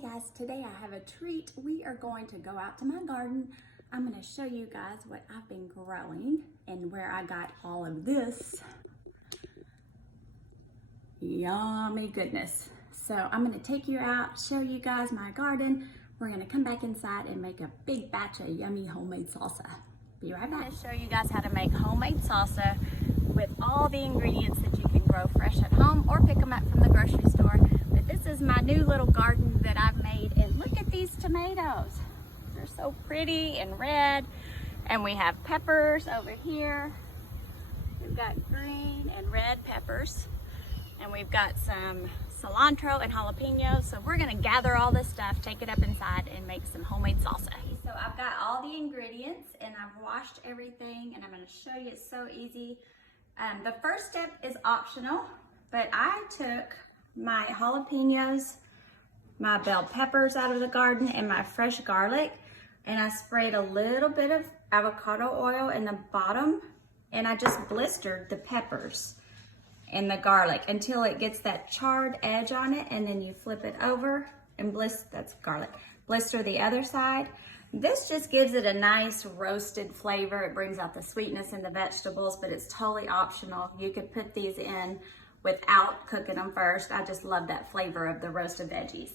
Hey guys, today I have a treat. We are going to go out to my garden. I'm going to show you guys what I've been growing and where I got all of this yummy goodness. So I'm going to take you out, show you guys my garden. We're going to come back inside and make a big batch of yummy homemade salsa. Be right back. I'm going to show you guys how to make homemade salsa with all the ingredients that you can grow fresh at home or pick them up from the grocery store. But this is my new little garden that I've made, and look at these tomatoes. They're so pretty and red. And we have peppers over here. We've got green and red peppers. And we've got some cilantro and jalapeño. So we're gonna gather all this stuff, take it up inside, and make some homemade salsa. So I've got all the ingredients and I've washed everything, and I'm gonna show you, it's so easy. The first step is optional, but I took my jalapenos, my bell peppers out of the garden, and my fresh garlic, and I sprayed a little bit of avocado oil in the bottom, and I just blistered the peppers and the garlic until it gets that charred edge on it, and then you flip it over and that's garlic. Blister the other side. This just gives it a nice roasted flavor. It brings out the sweetness in the vegetables, but it's totally optional. You could put these in without cooking them first. I just love that flavor of the roasted veggies.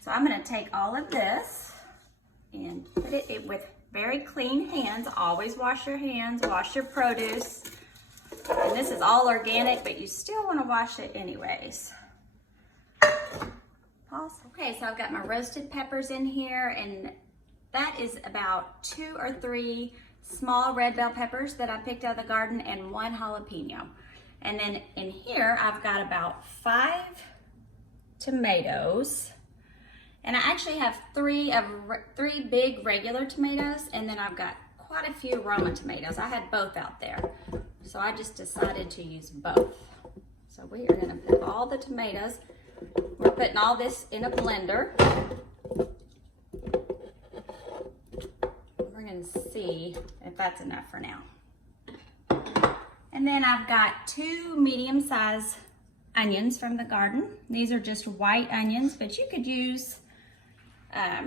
So I'm gonna take all of this and put it with very clean hands. Always wash your hands, wash your produce. And this is all organic, but you still wanna wash it anyways. Pause. Okay, so I've got my roasted peppers in here, and that is about 2 or 3 small red bell peppers that I picked out of the garden and 1 jalapeno. And then in here, I've got about 5 tomatoes. And I actually have 3 big regular tomatoes, and then I've got quite a few Roma tomatoes. I had both out there. So I just decided to use both. So we are gonna put all the tomatoes, we're putting all this in a blender. We're gonna see if that's enough for now. And then I've got 2 medium-sized onions from the garden. These are just white onions, but you could use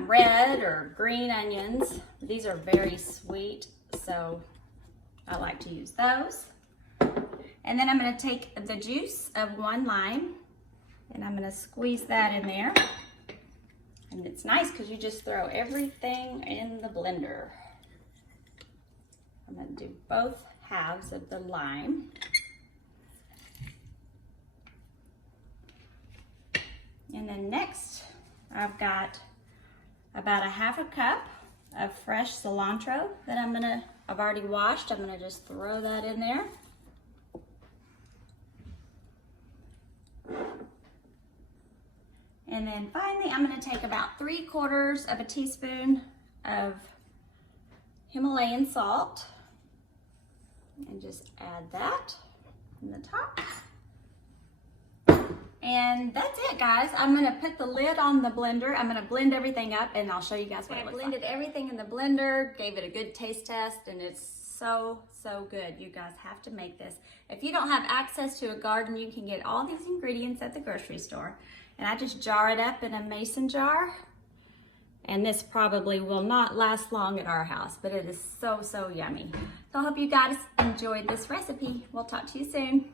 red or green onions. These are very sweet, so I like to use those. And then I'm gonna take the juice of 1 lime, and I'm gonna squeeze that in there. And it's nice because you just throw everything in the blender. I'm gonna do both halves of the lime. And then next, I've got about a 1/2 cup of fresh cilantro that I've already washed. I'm gonna just throw that in there. And then finally, I'm gonna take about 3/4 of a teaspoon of Himalayan salt and just add that in the top. And that's it, guys. I'm gonna put the lid on the blender. I'm gonna blend everything up, and I'll show you guys what it looks like. I blended everything in the blender, gave it a good taste test, and it's so good. You guys have to make this. If you don't have access to a garden, you can get all these ingredients at the grocery store. And I just jar it up in a mason jar. And this probably will not last long at our house, but it is so yummy. So I hope you guys enjoyed this recipe. We'll talk to you soon.